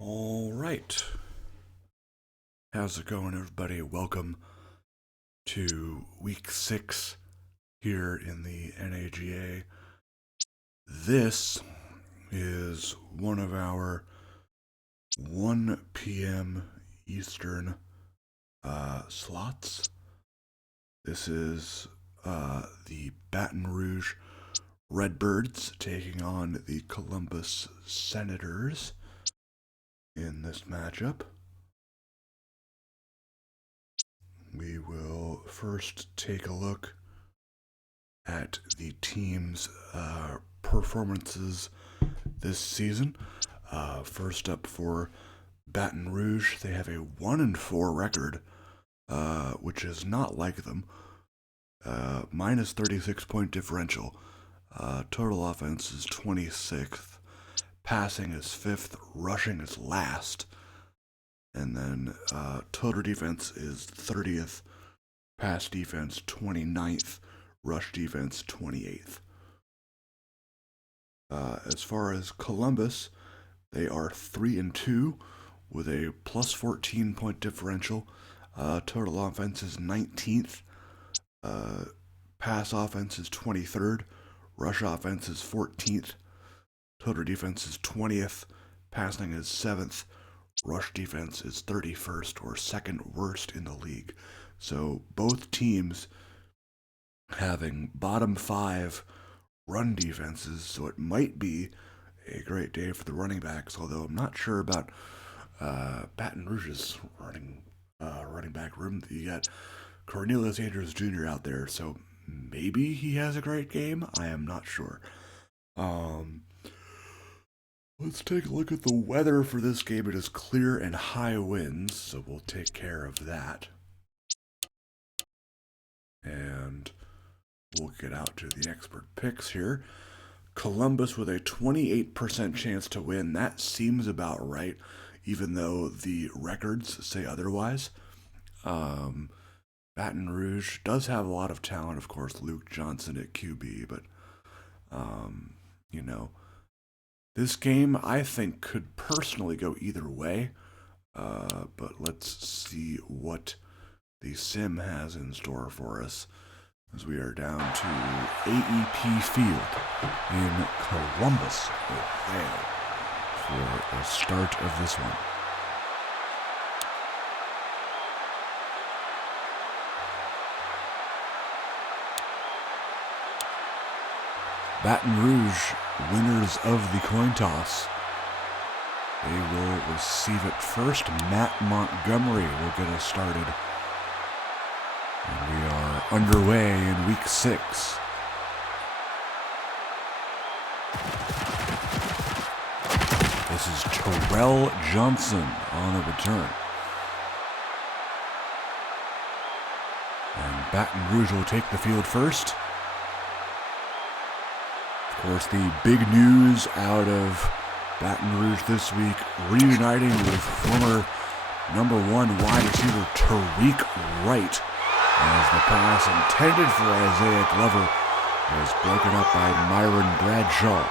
All right. How's it going, everybody? Welcome to week 6 here in the NAGA. This is one of our 1 p.m. Eastern slots. This is the Baton Rouge Redbirds taking on the Columbus Senators in this matchup. We will first take a look at the team's performances this season. First up for Baton Rouge, they have a 1-4 record, which is not like them. Minus 36-point differential. Total offense is 26th. Passing is 5th. Rushing is last. And then total defense is 30th. Pass defense 29th. Rush defense 28th. As far as Columbus, they are 3-2 with a plus 14-point differential. Total offense is 19th. Pass offense is 23rd. Rush offense is 14th. Total defense is 20th. Passing is 7th. Rush defense is 31st, or second worst in the league. So both teams having bottom 5 run defenses, so it might be a great day for the running backs, although I'm not sure about Baton Rouge's running back room. You got Cornelius Andrews Jr. out there, so maybe he has a great game. I am not sure. Let's take a look at the weather for this game. It is clear and high winds, so we'll take care of that. And we'll get out to the expert picks here. Columbus with a 28% chance to win. That seems about right, even though the records say otherwise. Baton Rouge does have a lot of talent, of course, Luke Johnson at QB, but, this game, I think, could personally go either way, but let's see what the sim has in store for us as we are down to AEP Field in Columbus, Ohio, for the start of this one. Baton Rouge, winners of the coin toss. They will receive it first. Matt Montgomery will get us started. And we are underway in week 6. This is Terrell Johnson on a return. And Baton Rouge will take the field first. Of course, the big news out of Baton Rouge this week, reuniting with former number 1 wide receiver Tariq Wright, as the pass intended for Isaiah Glover was broken up by Myron Bradshaw.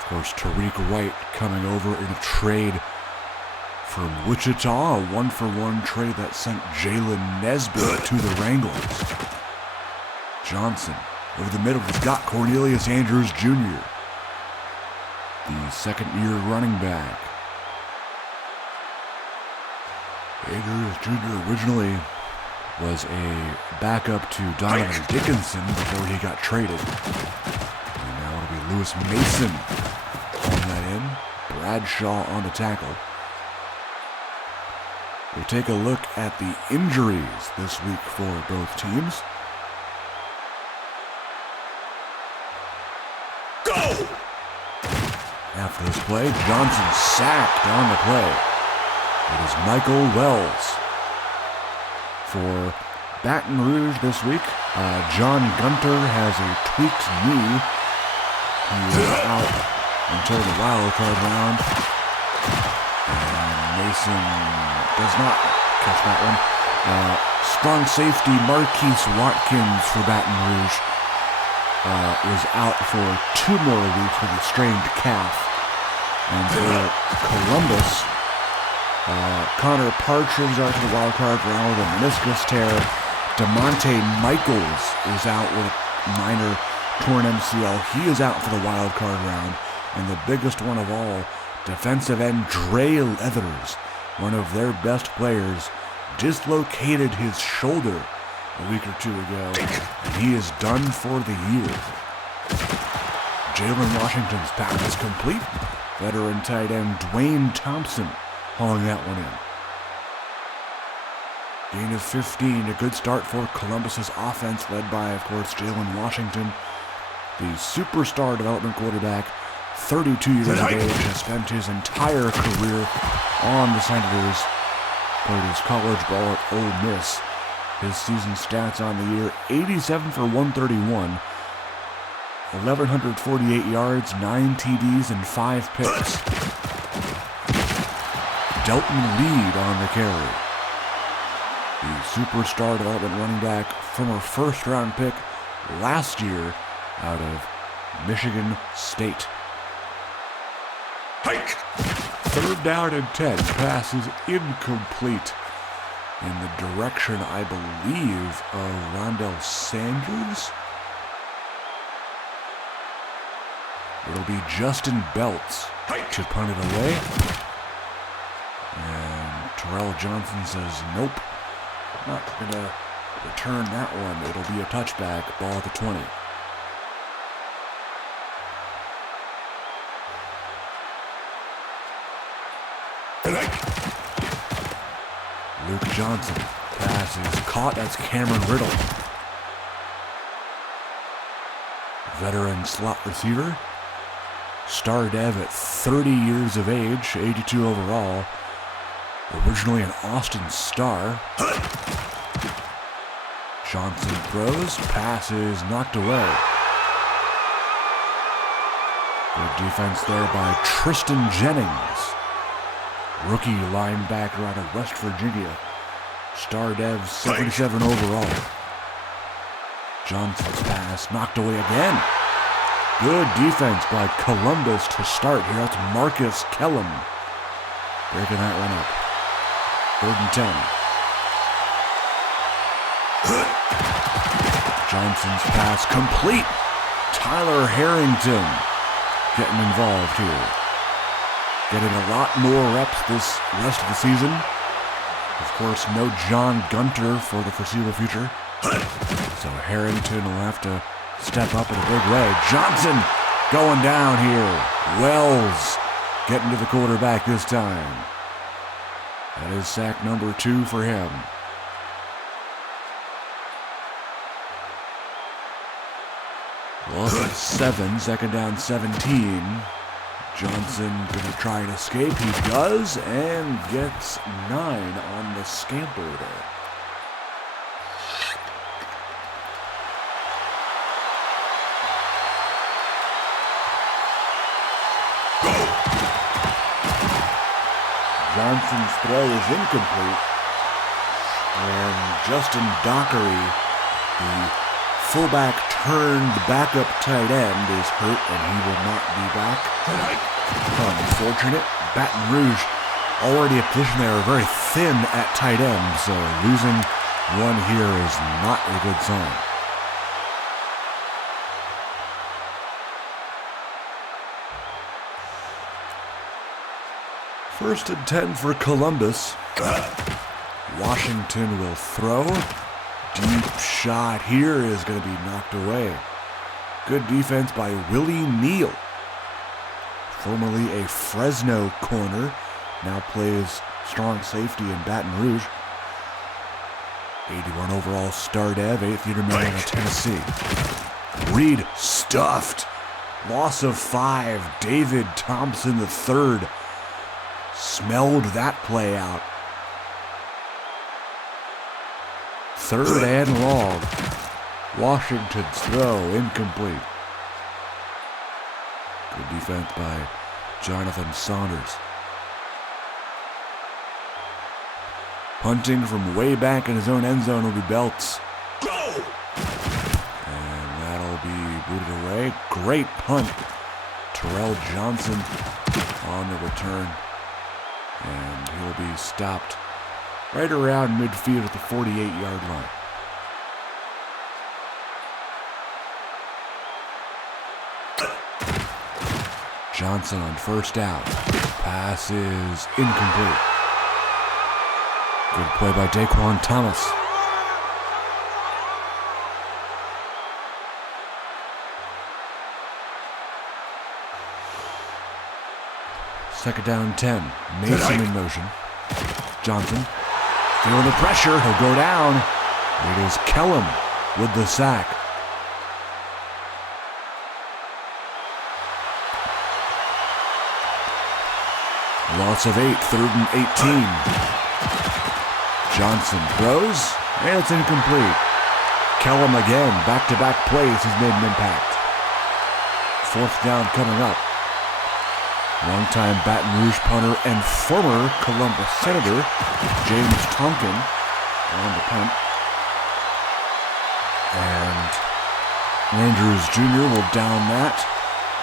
Of course, Tariq Wright coming over in a trade from Wichita, a 1-for-1 trade that sent Jalen Nesbitt to the Wranglers. Johnson over the middle, he's got Cornelius Andrews Jr., the second-year running back. Andrews Jr. originally was a backup to Donovan Dickinson before he got traded. And now it'll be Lewis Mason on that in. Bradshaw on the tackle. We'll take a look at the injuries this week for both teams. Go! After this play, Johnson sacked on the play. It is Michael Wells. For Baton Rouge this week, John Gunter has a tweaked knee. He is out until the wild card round. And Mason does not catch that one. Strong safety Marquise Watkins for Baton Rouge is out for 2 more weeks with a strained calf. And for Columbus, Connor Partridge out to the wild card round with a meniscus tear. DeMonte Michaels is out with a minor torn MCL. He is out for the wild card round. And the biggest one of all, defensive end Dre Leathers, one of their best players, dislocated his shoulder a week or two ago, and he is done for the year. Jalen Washington's pass is complete. Veteran tight end Dwayne Thompson hauling that one in. Gain of 15, a good start for Columbus's offense, led by, of course, Jalen Washington, the superstar development quarterback, 32 years of age, has spent his entire career on the Senators, played his college ball at Ole Miss. His season stats on the year: 87 for 131, 1,148 yards, 9 TDs, and 5 picks. Delton Lead on the carry. The superstar development running back, former first-round pick last year out of Michigan State. Hike! 3rd down and 10. Pass is incomplete. In the direction, I believe, of Rondell Sanders. It'll be Justin Belts to punt it away. And Terrell Johnson says, nope, not going to return that one. It'll be a touchback, ball at the 20. Luke Johnson, pass is caught. That's Cameron Riddle. Veteran slot receiver. Star dev at 30 years of age, 82 overall. Originally an Austin Star. Johnson throws. Pass is knocked away. Good defense there by Tristan Jennings. Rookie linebacker out of West Virginia. Star dev 77 overall. Johnson's pass knocked away again. Good defense by Columbus to start here. That's Marcus Kellum breaking that one up. 3rd and 10. Johnson's pass complete. Tyler Harrington getting involved here. Getting a lot more reps this rest of the season. Of course, no John Gunter for the foreseeable future. So Harrington will have to step up in a big way. Johnson going down here. Wells getting to the quarterback this time. That is sack number 2 for him. Loss of 7, 2nd down 17. Johnson gonna try and escape. He does, and gets 9 on the scamper there. Johnson's throw is incomplete, and Justin Dockery, the fullback turned backup tight end, is hurt, and he will not be back. Unfortunate. Baton Rouge already a position there very thin at tight end, so losing one here is not a good sign. First and 10 for Columbus. Washington will throw. Deep shot here is going to be knocked away. Good defense by Willie Neal. Formerly a Fresno corner, now plays strong safety in Baton Rouge. 81 overall star dev, 8th year man out of Tennessee. Reed stuffed. Loss of 5. David Thompson III smelled that play out. 3rd and long. Washington's throw incomplete. Good defense by Jonathan Saunders. Punting from way back in his own end zone will be Belts. And that'll be booted away. Great punt. Terrell Johnson on the return. And he'll be stopped right around midfield at the 48-yard line. Johnson on first down. Pass is incomplete. Good play by Daquan Thomas. Second down 10. Mason in motion. Johnson feeling the pressure. He'll go down. It is Kellum with the sack. Loss of 8, 3rd and 18. Johnson throws, and it's incomplete. Kellum again, back-to-back plays, has made an impact. 4th down coming up. Longtime Baton Rouge punter and former Columbus Senator James Tonkin on the punt. And Andrews Jr. will down that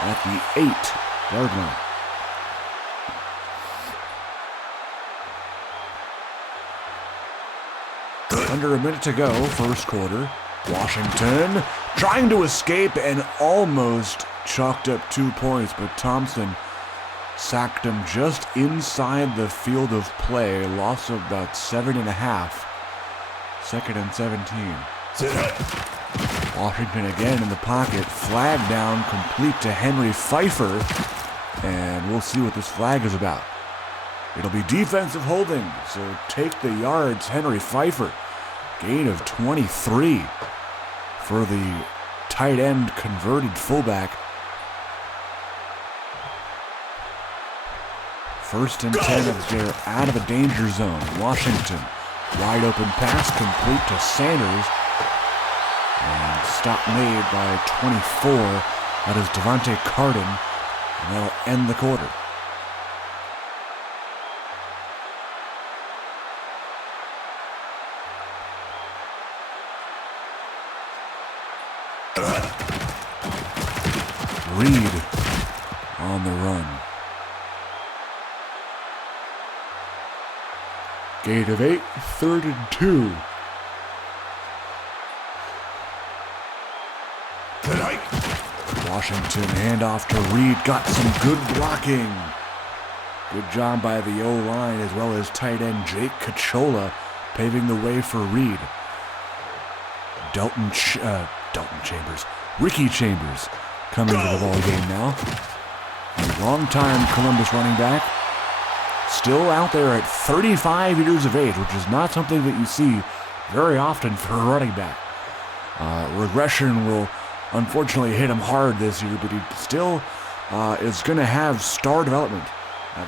at the 8-yard line. Under a minute to go, first quarter. Washington trying to escape and almost chalked up 2 points, but Thompson sacked him just inside the field of play. Loss of about 7.5. 2nd and 17. Washington again in the pocket. Flag down, complete to Henry Pfeiffer. And we'll see what this flag is about. It'll be defensive holding, so take the yards, Henry Pfeiffer. Gain of 23 for the tight end converted fullback. 1st and 10 as they're out of the danger zone. Washington, wide open pass complete to Sanders. And stop made by 24. That is Devontae Cardin. And that'll end the quarter. Reed on the run. Gain of 8, 3rd and 2. Washington handoff to Reed. Got some good blocking. Good job by the O-line as well as tight end Jake Cachola paving the way for Reed. Ricky Chambers coming to the ball game now. A long-time Columbus running back. Still out there at 35 years of age, which is not something that you see very often for a running back. Regression will unfortunately hit him hard this year, but he still is going to have star development.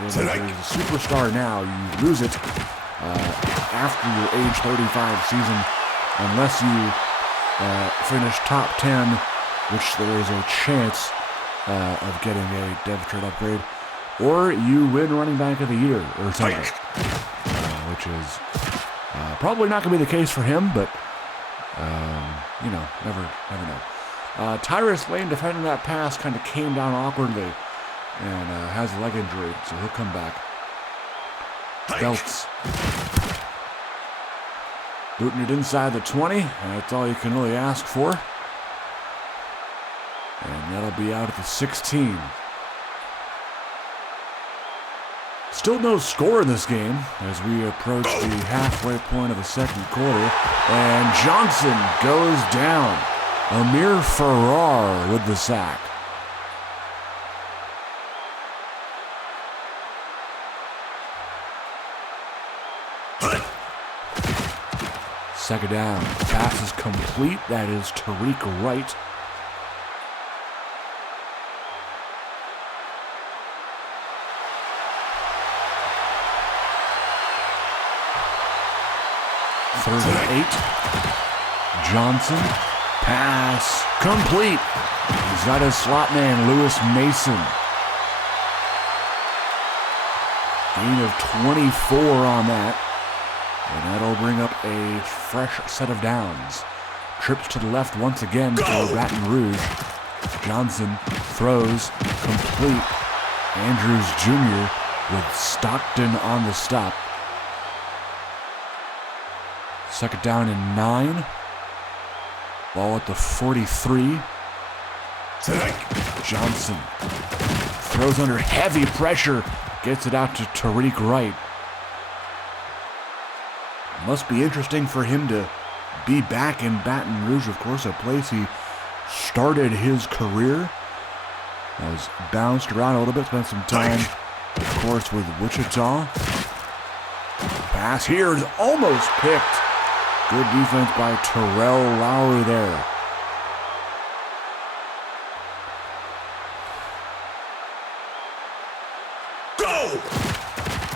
He's a superstar now. You lose it after your age 35 season unless you finish top 10, which there is a chance of getting a depth chart upgrade, or you win running back of the year or something, which is probably not going to be the case for him, but never know. Tyrus Lane defending that pass kind of came down awkwardly and has a leg injury, so he'll come back. Belts booting it inside the 20, and that's all you can really ask for. And that'll be out at the 16. Still no score in this game as we approach the halfway point of the second quarter. And Johnson goes down. Amir Farrar with the sack. Second down. Pass is complete. That is Tariq Wright. Third and 8. Johnson. Pass complete. He's got his slot man, Lewis Mason. Gain of 24 on that. And that'll bring up a fresh set of downs. Trips to the left once again for Baton Rouge. Johnson throws complete Andrews Jr. with Stockton on the stop. Second down and 9. Ball at the 43. Johnson throws under heavy pressure. Gets it out to Tariq Wright. Must be interesting for him to be back in Baton Rouge, of course, a place he started his career. Has bounced around a little bit, spent some time, of course, with Wichita. Pass here is almost picked. Good defense by Terrell Lowry there. Go!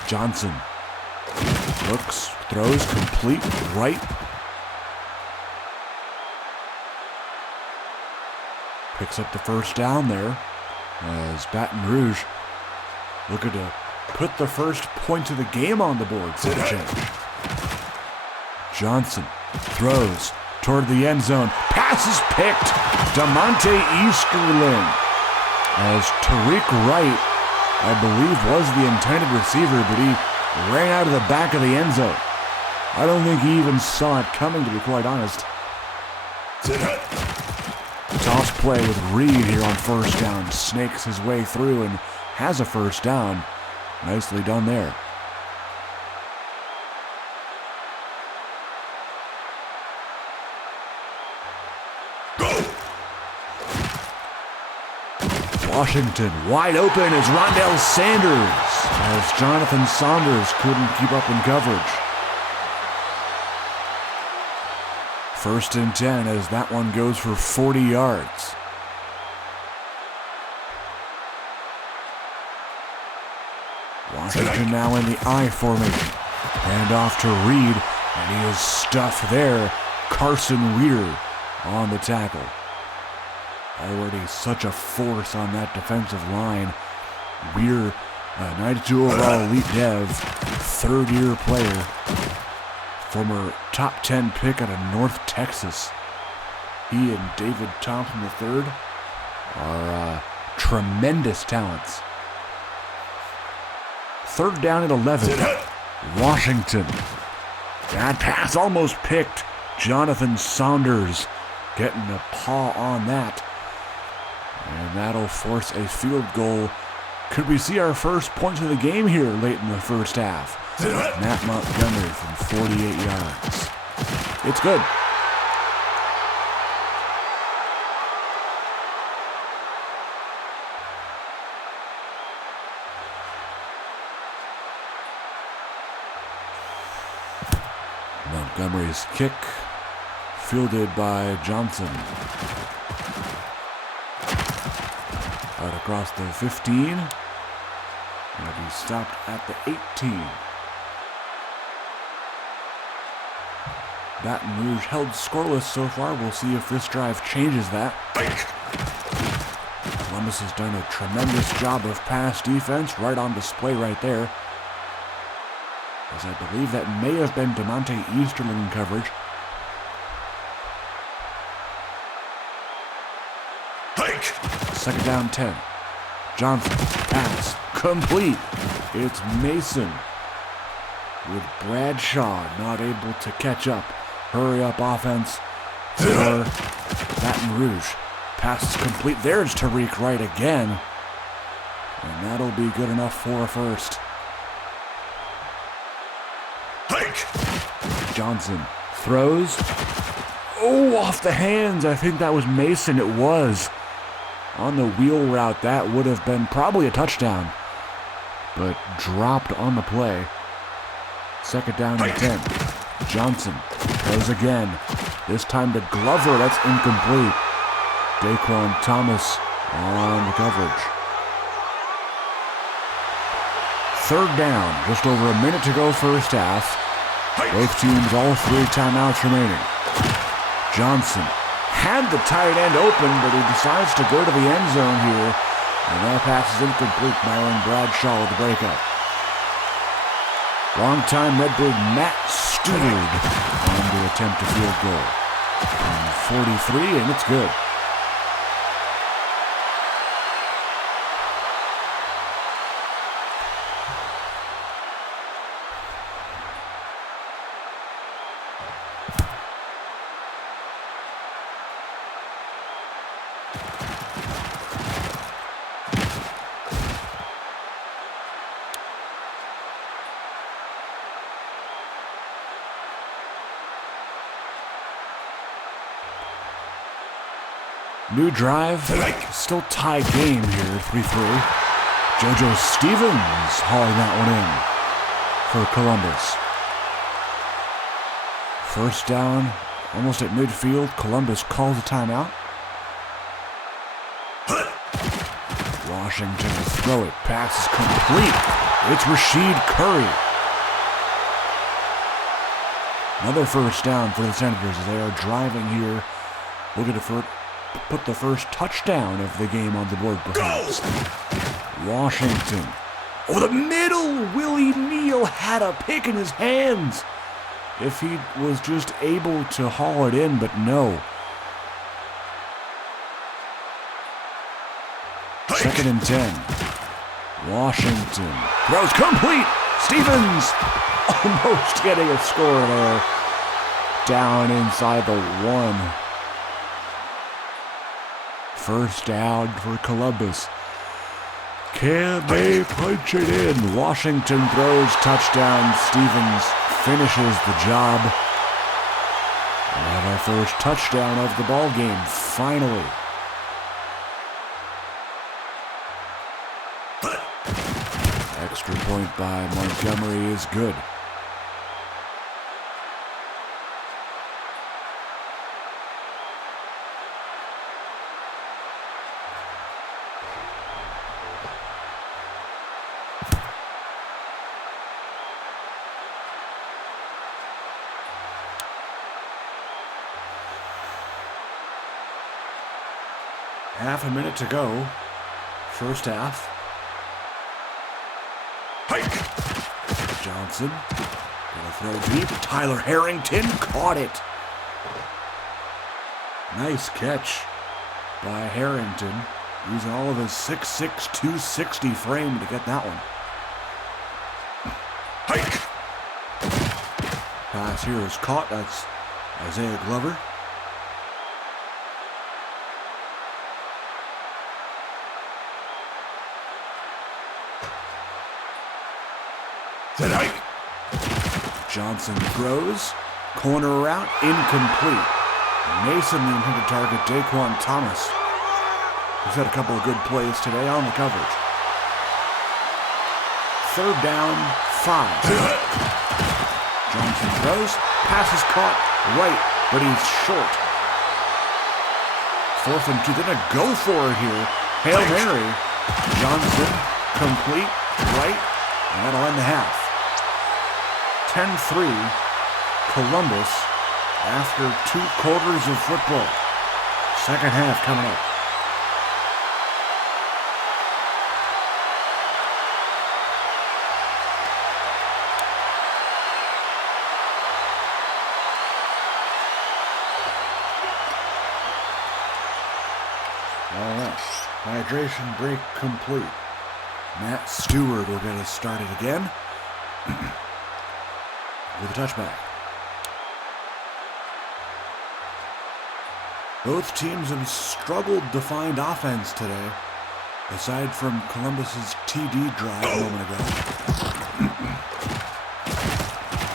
Johnson looks, throws, complete, right. Picks up the first down there as Baton Rouge looking to put the first point of the game on the board for the change. Johnson throws toward the end zone. Pass is picked. DeMonte Easterling. As Tariq Wright, I believe, was the intended receiver, but he ran out of the back of the end zone. I don't think he even saw it coming, to be quite honest. Toss play with Reed here on first down. Snakes his way through and has a first down. Nicely done there. Washington wide open is Rondell Sanders as Jonathan Saunders couldn't keep up in coverage. First and 10 as that one goes for 40 yards. Washington now in the I formation. Hand off to Reed, and he is stuffed there. Carson Weir on the tackle. Already such a force on that defensive line. Weir, 92 overall elite dev, third-year player, former top 10 pick out of North Texas. He and David Thompson III are tremendous talents. Third down at 11. Washington. That pass almost picked. Jonathan Saunders getting a paw on that. And that'll force a field goal. Could we see our first points of the game here late in the first half? Matt Montgomery from 48 yards. It's good. Montgomery's kick, fielded by Johnson. Out across the 15. And he stopped at the 18. Baton Rouge held scoreless so far. We'll see if this drive changes that. Columbus has done a tremendous job of pass defense, right on display right there. As I believe that may have been DeMonte Easterling in coverage. Second down 10. Johnson, pass, complete. It's Mason with Bradshaw not able to catch up. Hurry up offense for Baton Rouge. Pass is complete. There's Tariq Wright again. And that'll be good enough for a first. Johnson throws. Oh, off the hands. I think that was Mason. It was. On the wheel route, that would have been probably a touchdown. But dropped on the play. Second down and 10. Johnson throws again. This time to Glover. That's incomplete. Daquan Thomas on the coverage. Third down. Just over a minute to go first half. Both teams, all three timeouts remaining. Johnson had the tight end open, but he decides to go to the end zone here. And that pass is incomplete. Myron Bradshaw with the breakup. Long-time Redbird Matt Stewart on to attempt a field goal. From 43, and it's good. New drive, still tie game here, 3-3. JoJo Stevens hauling that one in for Columbus. First down, almost at midfield. Columbus calls a timeout. Washington will throw it. Pass is complete. It's Rashid Curry. Another first down for the Senators as they are driving here, looking to put the first touchdown of the game on the board, perhaps. Washington. Over the middle, Willie Neal had a pick in his hands. If he was just able to haul it in, but no. Second and 10. Washington throws complete. Stevens almost getting a score there. Down inside the 1. First down for Columbus. Can they punch it in? Washington throws, touchdown. Stevens finishes the job. We have our first touchdown of the ball game, finally. Extra point by Montgomery is good. Half a minute to go. First half. Johnson gonna throw deep. Tyler Harrington caught it. Nice catch by Harrington, using all of his 6'6", 260 frame to get that one. Pass here is caught. That's Isaiah Glover. Johnson throws, corner route, incomplete. Mason the intended target, Daquan Thomas. He's had a couple of good plays today on the coverage. Third down, 5. Johnson throws, pass is caught right, but he's short. 4th and 2, they're gonna go for it here. Hail Mary, Johnson, complete, right, and that'll end the half. 10-3, Columbus after 2 quarters of football. Second half coming up. All right, hydration break complete. Matt Stewart will get us started again. With a touchback. Both teams have struggled to find offense today, aside from Columbus's TD drive a moment ago.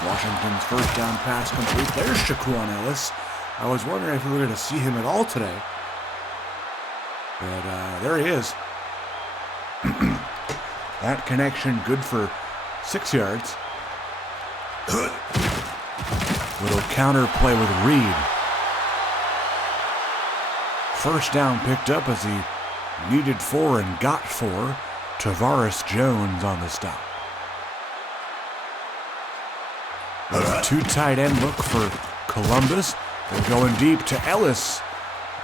Washington's first down pass complete. There's Shaquan Ellis. I was wondering if we were going to see him at all today. But there he is. That connection good for 6 yards. Little counter play with Reed. First down picked up as he needed 4 and got 4. Tavares Jones on the stop. A 2 tight end look for Columbus. They're going deep to Ellis.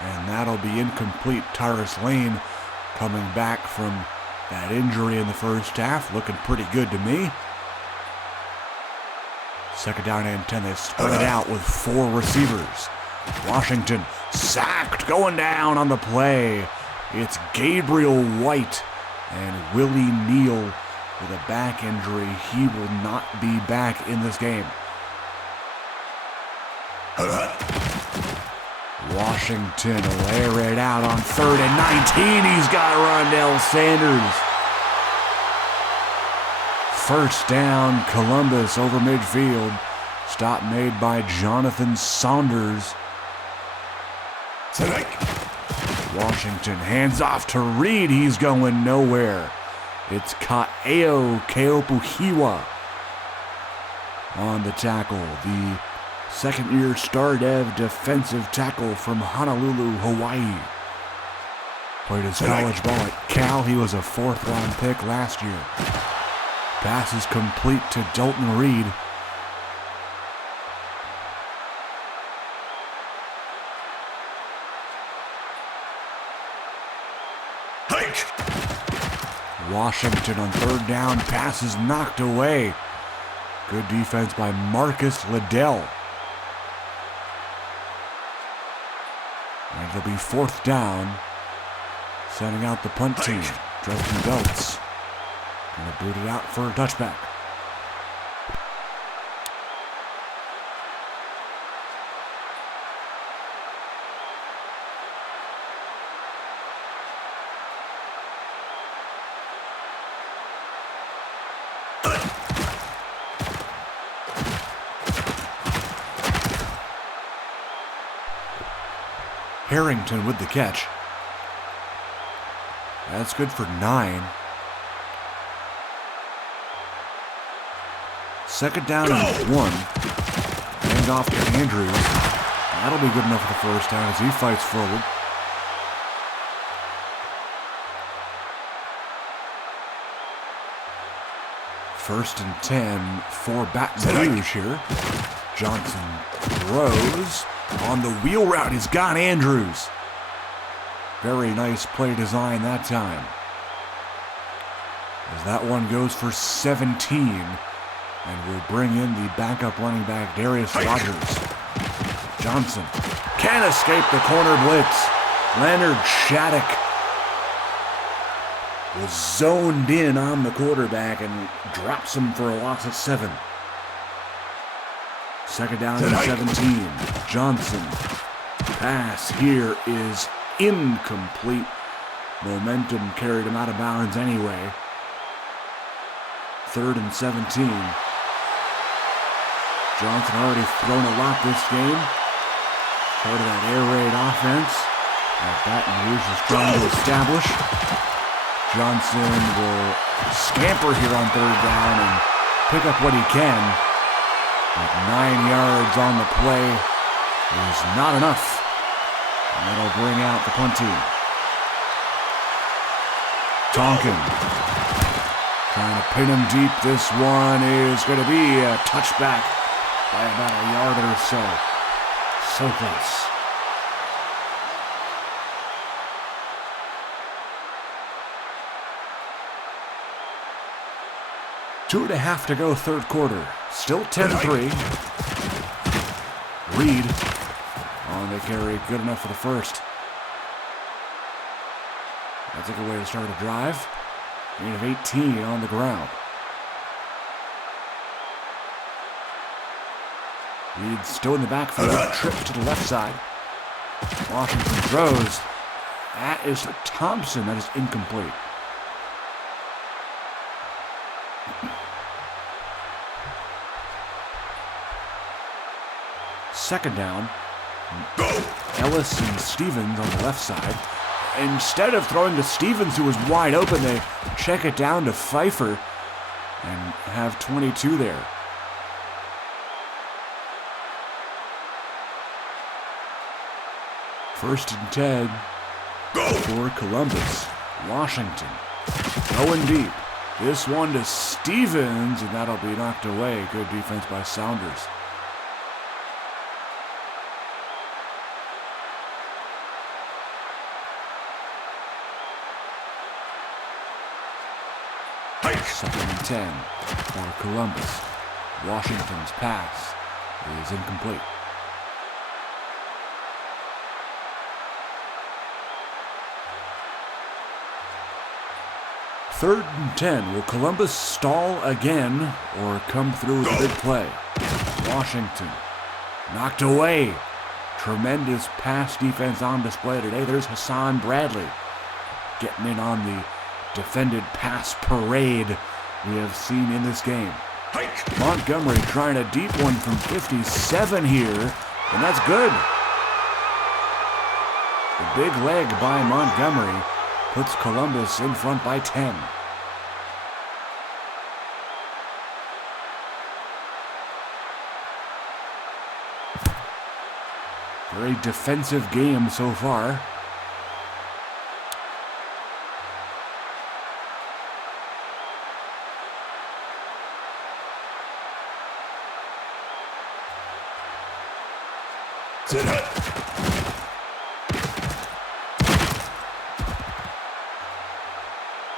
And that'll be incomplete. Tyrus Lane coming back from that injury in the first half. Looking pretty good to me. Second down and 10. They spread it out with 4 receivers. Washington sacked, going down on the play. It's Gabriel White and Willie Neal with a back injury. He will not be back in this game. Washington will air it out on 3rd and 19. He's got Rondell Sanders. First down, Columbus over midfield. Stop made by Jonathan Saunders. Washington hands off to Reed. He's going nowhere. It's Ka'eo Keopuhiwa on the tackle. The second-year star dev defensive tackle from Honolulu, Hawaii. Played his college ball at Cal. He was a fourth-round pick last year. Pass is complete to Dalton Reed. Washington on third down. Pass is knocked away. Good defense by Marcus Liddell. And it'll be fourth down. Sending out the punt team. Justin Belts. Gonna boot it out for a touchback. Harrington with the catch. That's good for 9. Second down and 1. Hand off to Andrews. That'll be good enough for the first down as he fights forward. First and 10 for Baton Rouge here. Johnson throws. On the wheel route, he's got Andrews. Very nice play design that time. As that one goes for 17. And will bring in the backup running back, Darius Rogers. Johnson can't escape the corner blitz. Leonard Shattuck was zoned in on the quarterback and drops him for a loss of 7. Second down and 17. Johnson. Pass here is incomplete. Momentum carried him out of bounds anyway. Third and 17. Johnson already thrown a lot this game. Part of that air raid offense that Baton Rouge is trying to establish. Johnson will scamper here on third down and pick up what he can. But 9 yards on the play is not enough. And that'll bring out the punt team. Tonkin trying to pin him deep. This one is going to be a touchback by about a yard or so. So close. Two and a half to go, third quarter. Still 10-3. Reed on the carry, good enough for the first. That's a good way to start a drive. Gain of 18 on the ground. Reed still in the backfield, trips to the left side. Washington throws. That is to Thompson, that is incomplete. Second down. Ellis and Stevens on the left side. Instead of throwing to Stevens, who was wide open, they check it down to Pfeiffer and have 22 there. First and 10 for Columbus. Washington going deep. This one to Stevens, and that'll be knocked away. Good defense by Saunders. Second and 10 for Columbus. Washington's pass is incomplete. Third and 10. Will Columbus stall again or come through with a big play? Washington knocked away. Tremendous pass defense on display today. There's Hassan Bradley getting in on the defended pass parade we have seen in this game. Montgomery trying a deep one from 57 here, and that's good. The big leg by Montgomery puts Columbus in front by 10. Very defensive game so far.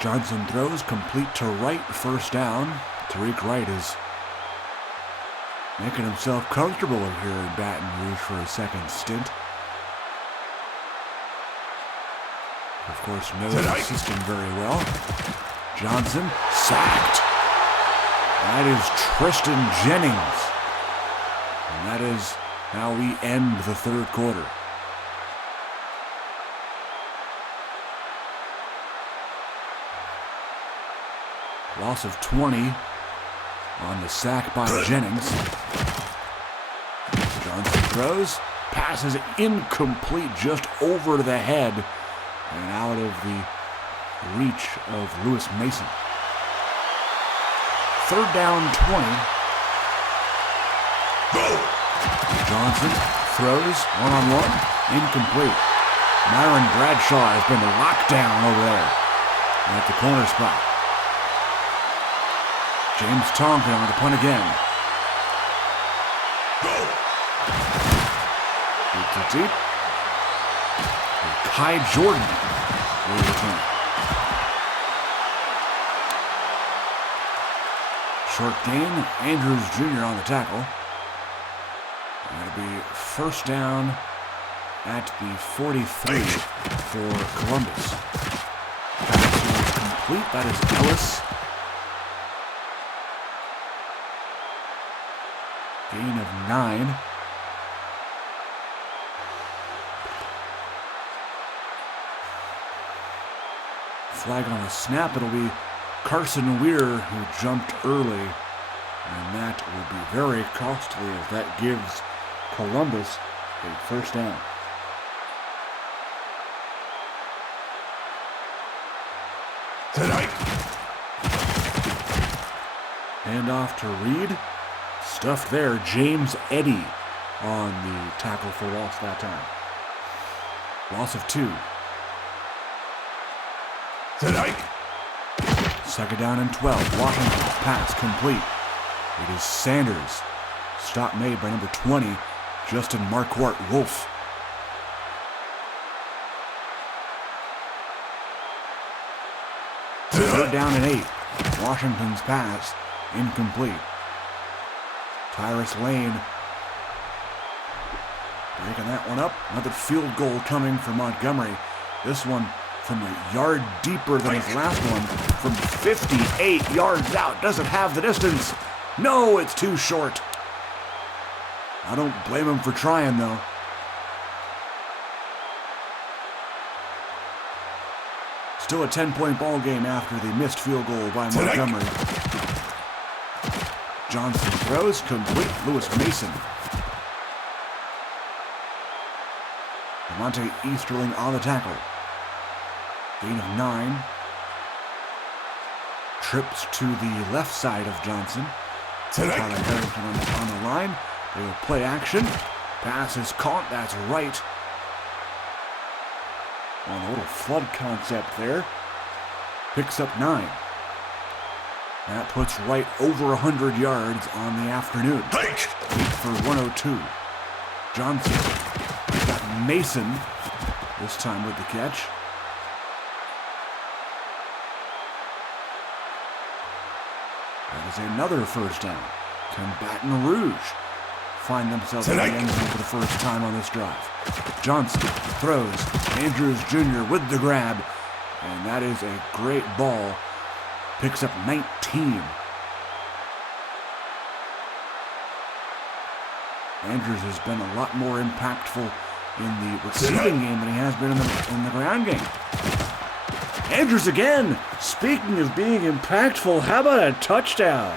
Johnson throws complete to Wright, first down. Tariq Wright is making himself comfortable here in Baton Rouge for a second stint. Of course, knows the system very well. Johnson sacked. That is Tristan Jennings. And that is how we end the third quarter. Loss of 20 on the sack by Jennings. Johnson throws. Pass is incomplete, just over the head and out of the reach of Lewis Mason. Third down, 20. Johnson throws one-on-one, incomplete. Myron Bradshaw has been locked down over there at the corner spot. James Tonkin on the punt again. Deep. Kai Jordan will return. Short gain. Andrews Jr. on the tackle. That'll be first down at the 43 for Columbus. Pass is complete. That is Ellis. Gain of 9. Flag on the snap. It'll be Carson Weir who jumped early, and that will be very costly as that gives Columbus a first down. Hand off to Reed. Stuffed there. James Eddy on the tackle for loss that time. Loss of 2. Second down and 12. Washington pass complete. It is Sanders. Stop made by number 20, Justin Marquardt Wolf. Third down and 8. Washington's pass incomplete. Tyrus Lane breaking that one up. Another field goal coming for Montgomery. This one from a yard deeper than his last one, from 58 yards out. Doesn't have the distance. No, it's too short. I don't blame him for trying, though. Still a 10-point ball game after the missed field goal by Montgomery. Johnson throws complete. Lewis Mason. Monte Easterling on the tackle. Gain of 9. Trips to the left side of Johnson. Connor Harrington on the line. They will play action. Pass is caught. That's right. On a little flood concept there. Picks up 9. That puts Wright over 100 yards on the afternoon. 8 for 102. Johnson got Mason this time with the catch. That is another first down. Can Baton Rouge find themselves in the end zone for the first time on this drive? Johnson throws. Andrews Jr. with the grab. And that is a great ball. Picks up 19. Andrews has been a lot more impactful in the receiving game than he has been in the ground game. Andrews again. Speaking of being impactful, how about a touchdown?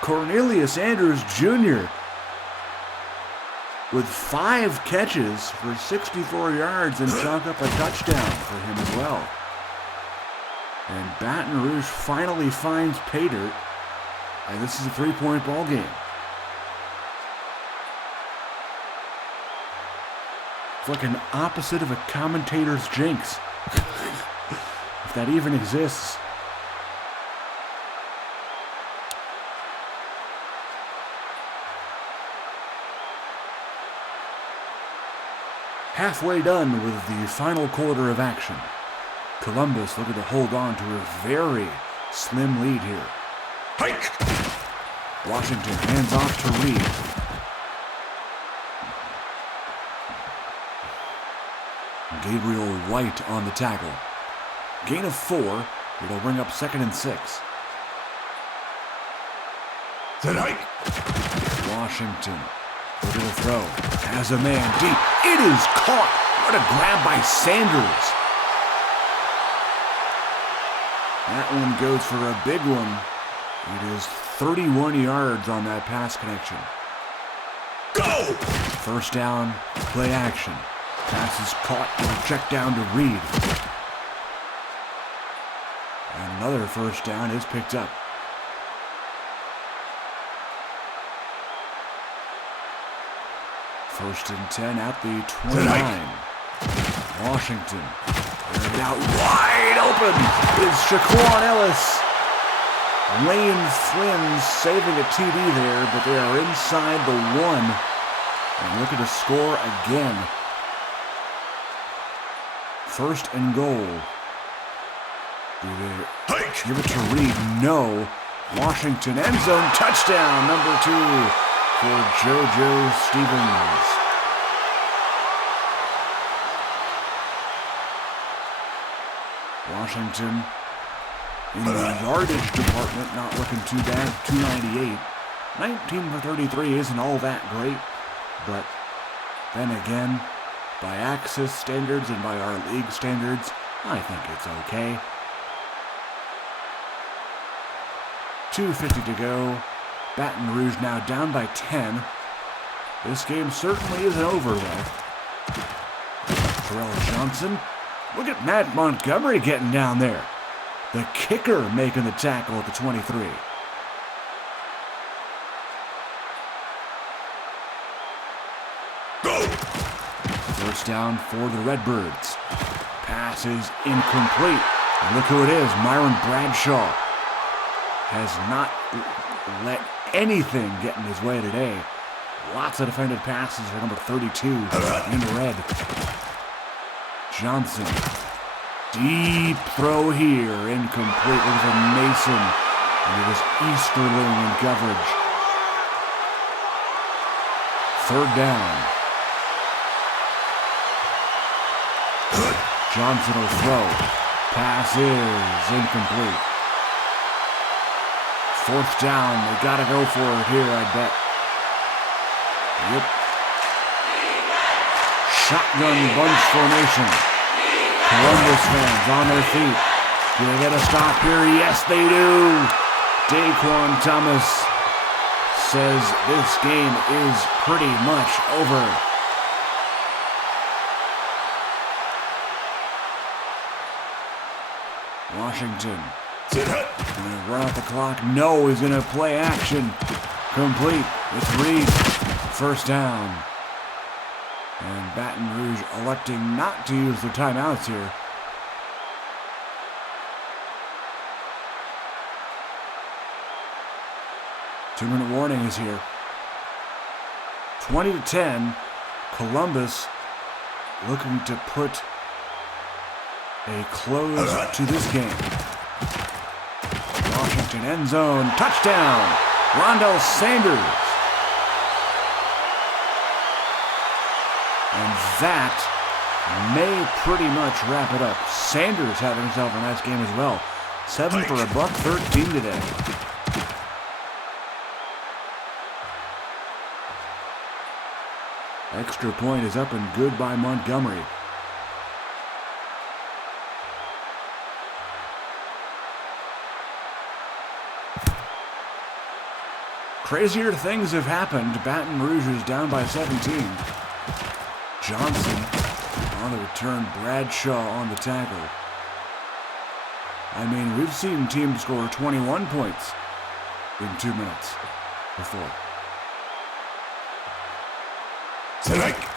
Cornelius Andrews Jr. with 5 catches for 64 yards and chalk up a touchdown for him as well. And Baton Rouge finally finds pay dirt, and this is a 3-point ball game. It's like an opposite of a commentator's jinx, if that even exists. Halfway done with the final quarter of action. Columbus looking to hold on to a very slim lead here. Hike! Washington hands off to Reed. Gabriel White on the tackle. Gain of 4. It'll bring up 2nd and 6. Hike! Washington looking to throw. Has a man deep. It is caught. What a grab by Sanders. That one goes for a big one. It is 31 yards on that pass connection. Go! First down, play action. Pass is caught and check down to Reed. And another first down is picked up. First and 10 at the 29. Washington. Aired out wide open is Shaquan Ellis. Lane Flynn saving a TD there, but they are inside the 1 and looking to score again. First and goal. Do they give it to Reed? No. Washington end zone touchdown, number 2 for JoJo Stevens. Washington in the yardage department not looking too bad. 298. 19 for 33 isn't all that great, but then again, by Axis standards and by our league standards, I think it's okay. 2:50 to go. Baton Rouge now down by 10. This game certainly isn't over, though. Terrell Johnson. Look at Matt Montgomery getting down there. The kicker making the tackle at the 23. Go! First down for the Redbirds. Pass is incomplete. And look who it is, Myron Bradshaw. Has not let anything get in his way today. Lots of defended passes for number 32 in red. Johnson. Deep throw here. Incomplete. Look for Mason. And it is Easterling in coverage. Third down. Johnson will throw. Pass is incomplete. Fourth down. They gotta go for it here, I bet. Yep. Shotgun bunch formation. Columbus fans on their feet. Do they get a stop here? Yes, they do. Daquan Thomas says this game is pretty much over. Washington. Gonna run out the clock. No, he's gonna play action. Complete. It's Reed. First down. And Baton Rouge electing not to use the timeouts here. Two-minute warning is here. 20-10. Columbus looking to put a close to this game. Washington end zone. Touchdown. Rondell Sanders. And that may pretty much wrap it up. Sanders having himself a nice game as well. 7 for a buck, 13 today. Extra point is up and good by Montgomery. Crazier things have happened. Baton Rouge is down by 17. Johnson on the return. Bradshaw on the tackle. I mean, we've seen teams score 21 points in 2 minutes before.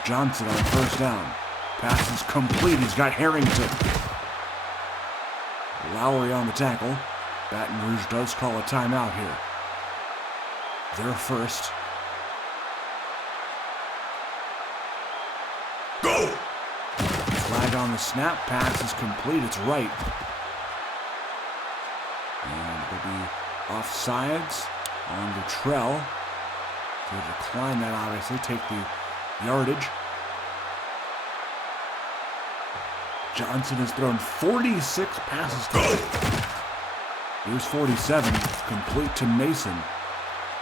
Johnson on first down. Pass is complete. He's got Harrington. Lowry on the tackle. Baton Rouge does call a timeout here. They're first. Go! Flag on the snap. Pass is complete. It's right. And it'll be offsides on Luttrell. To decline that, obviously. Take the yardage. Johnson has thrown 46 passes today. Here's 47, complete to Mason.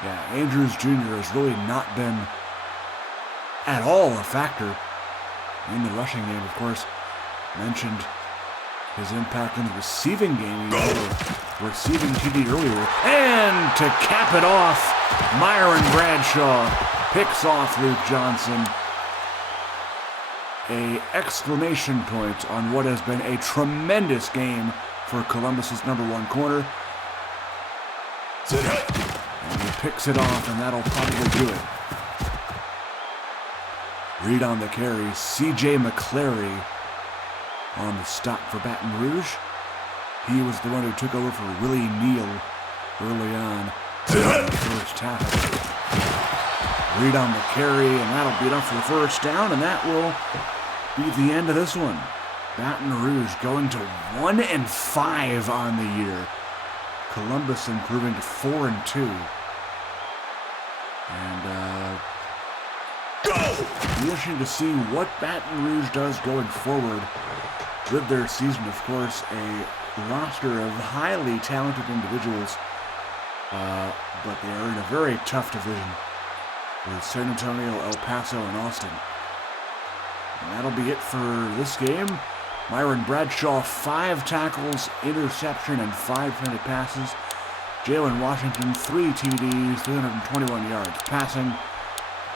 Yeah, Andrews Jr. has really not been at all a factor in the rushing game. Of course, mentioned his impact in the receiving game. He had a receiving TD earlier. And to cap it off, Myron Bradshaw picks off Luke Johnson. A exclamation point on what has been a tremendous game for Columbus's #1 corner. And he picks it off, and that'll probably do it. Reed on the carry. C.J. McClary on the stop for Baton Rouge. He was the one who took over for Willie Neal early on in the first half. Reed on the carry, and that'll be enough for the first down, and that will be the end of this one. Baton Rouge going to 1-5 on the year. Columbus improving to 4-2. And be interesting to see what Baton Rouge does going forward with their season. Of course, a roster of highly talented individuals, but they are in a very tough division with San Antonio, El Paso, and Austin. And that'll be it for this game. Myron Bradshaw, 5 tackles, interception, and 5 defended passes. Jalen Washington, 3 TDs, 321 yards passing.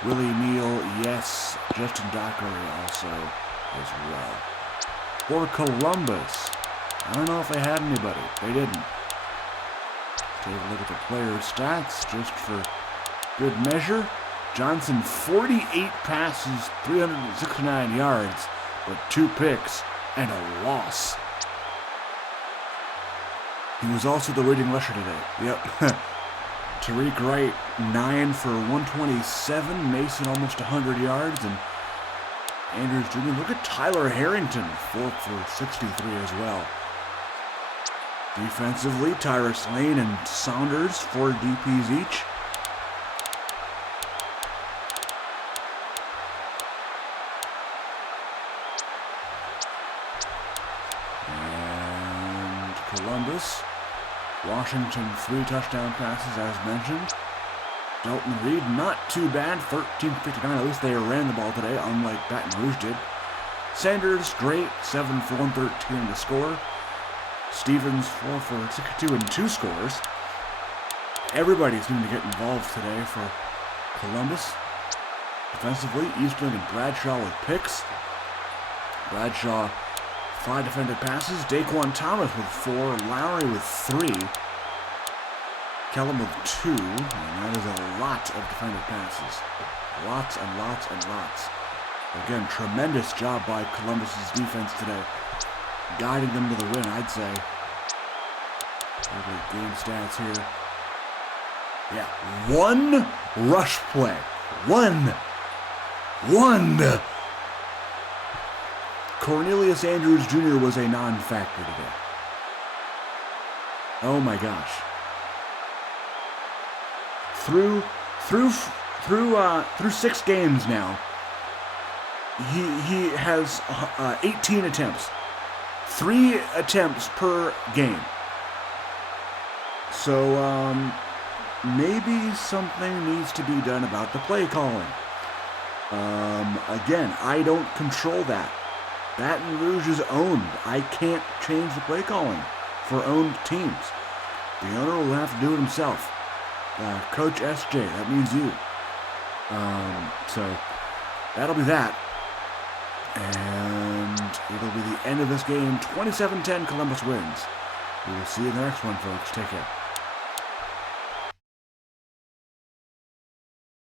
Willie Neal, yes. Justin Dockery also as well. For Columbus, I don't know if they had anybody. They didn't. Take a look at the player stats just for good measure. Johnson, 48 passes, 369 yards, but 2 picks and a loss. He was also the leading rusher today. Yep. Tariq Wright, 9 for 127. Mason, almost 100 yards. And Andrews Jr. Look at Tyler Harrington, 4 for 63 as well. Defensively, Tyrus Lane and Saunders, 4 DPs each. Columbus, Washington, 3 touchdown passes as mentioned. Dalton Reed, not too bad, 13-59. At least they ran the ball today, unlike Baton Rouge did. Sanders, great, 7 for 113 to score. Stevens, 4 for 62 and 2 scores. Everybody's going to get involved today for Columbus. Defensively, Eastland and Bradshaw with picks. Bradshaw, 5 defended passes. Daquan Thomas with 4. Lowry with 3. Kellum with 2. And that is a lot of defended passes. Lots and lots and lots. Again, tremendous job by Columbus's defense today. Guiding them to the win, I'd say. Game stats here. Yeah, 1 rush play. One. Cornelius Andrews Jr. was a non-factor today. Oh my gosh. Through 6 games now, he has 18 attempts. 3 attempts per game. So maybe something needs to be done about the play calling. Again, I don't control that. Baton Rouge is owned. I can't change the play calling for owned teams. The owner will have to do it himself. Coach SJ, that means you. So that'll be that. And it'll be the end of this game. 27-10, Columbus wins. We will see you in the next one, folks. Take care.